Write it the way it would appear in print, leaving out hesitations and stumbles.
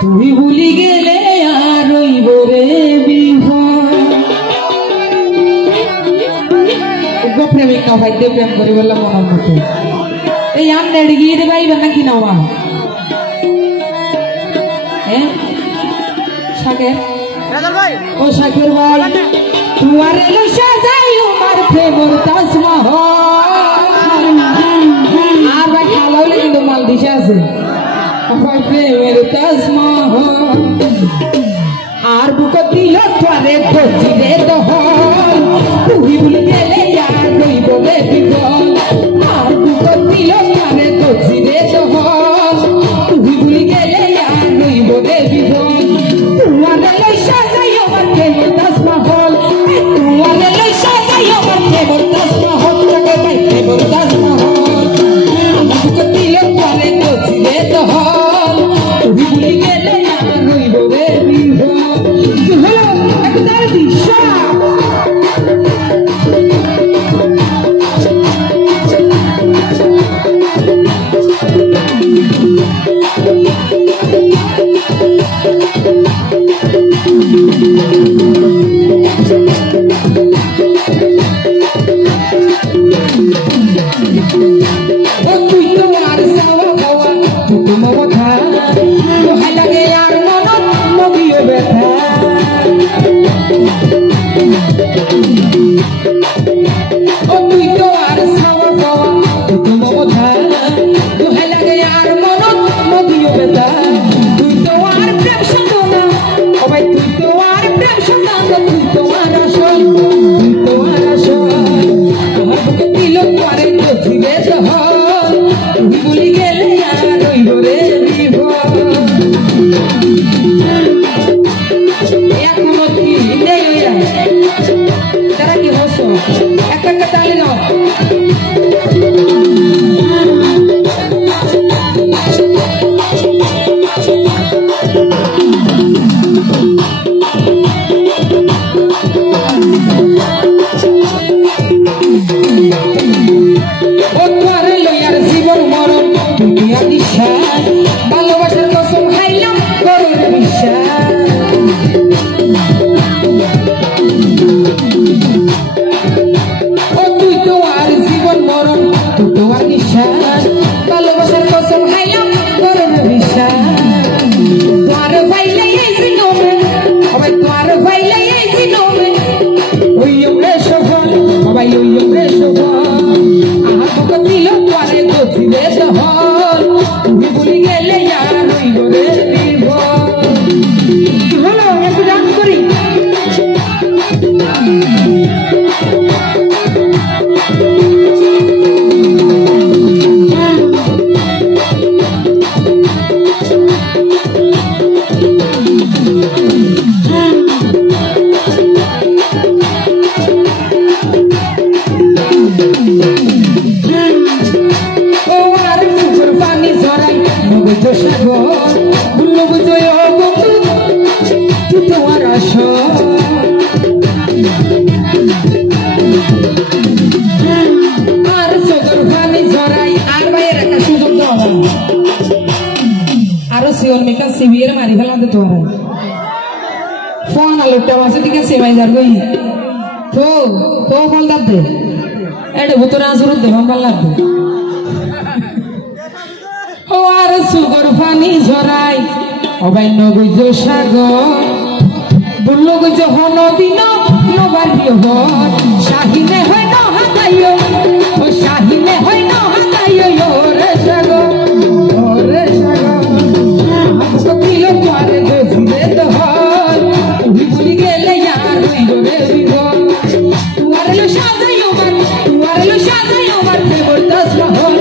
তুই ভুলি গেলে আর রইব রে প্রেমিক না ভাই দেব প্রেম করে বললাম মনের মতো এই আমনে গিয়ে দেবে আইবেন নাকি না মা হ্যাঁ শাকের ও শাকের ভাই তোমার এলো সাজাই আমার প্রেমর তাজমহল আর ভাই খালাউলে কিন্তু মাল দিশে আছে আমার প্রেমের তাজমহল আর বুক দিল তোরে খোঁজিরে দহল তুই ভুলে গেলে আর রইব রে বিফল আর বুক দিল তোরে খোঁজিরে দহল তুই ভুলে গেলে আর রইব রে বিফল তোমার লই সাজাই আমার প্রেমের তাজমহল তোমার লই সাজাই আমার প্রেমের তাজমহল তাকে ভাই প্রেমের তাজমহল বুক দিল তোরে খোঁজিরে দহল তুই ভুলে গেলে আর রইব রে বিফল তুই তো আর যাওয়া খাওয়া তুই তো মমতা দোহাই লাগে আর মনত মগিও ব্যথা ও তুই তো আর যাওয়া খাওয়া তুই তো মমতা দোহাই লাগে আর মনত মগিও ব্যথা তুই তো আর প্রেম সাধনা ও ভাই তুই তো আর প্রেম সাধনা তুই তো আর আসল তুই তো আর আসল আমার বুকে দিল তোরে খোঁজিরে দহল তুই ভুলি গেলে আর রইব রে বিফল একমত কি নেই ওইরা তারা কি হসো একটা তালি দাও ভালোবাসার কসম খাইলাম করো বিশ্বাস ও তুই তো আর জীবন মরণ তুই তো আর নিঃশ্বাস ভালোবাসার কসম খাইলাম করো বিশ্বাস তোমার ভাইলে এই জিনমে সবাই তোমার ভাইলে এই জিনমে ওই রে সফল সবাই ওই রে সফল আমার বুক দিল তোরে খোঁজিরে দহল তুই ভুলি গেলে আর রইব রে বিফল হলো একটু ডান্স করি সাগর বুঝলো বুঝো বন্ধু তুই তো আর আসল আর সদর পানি ঝরাই আর ভাইয়ের একটা সুযোগ দেওয়া আরো শিওর মেকা সিবিএর মারি ফেলা দে তোরা ফোন আলোটা মাসে দিকে সেমাই যার গই তো ফল দাতে এডে ভুতরা আসুর দে ভাল লাগবে ও আর সুগর পানি ঝরাই অবাই নগৈজ সাগর বুল্লো গইজ নদী নবার বিহর শাহিনে হয় ন হাতাইও ও শাহিনে হয় ন হাতাইও রে সাগর রে সাগর আমাকে দিল তোরে গজিরে দহল তুই ভুলি গেলে আর রইব রে বিফল তোমারে লো সাজাই আমার প্রেমর তাজমহল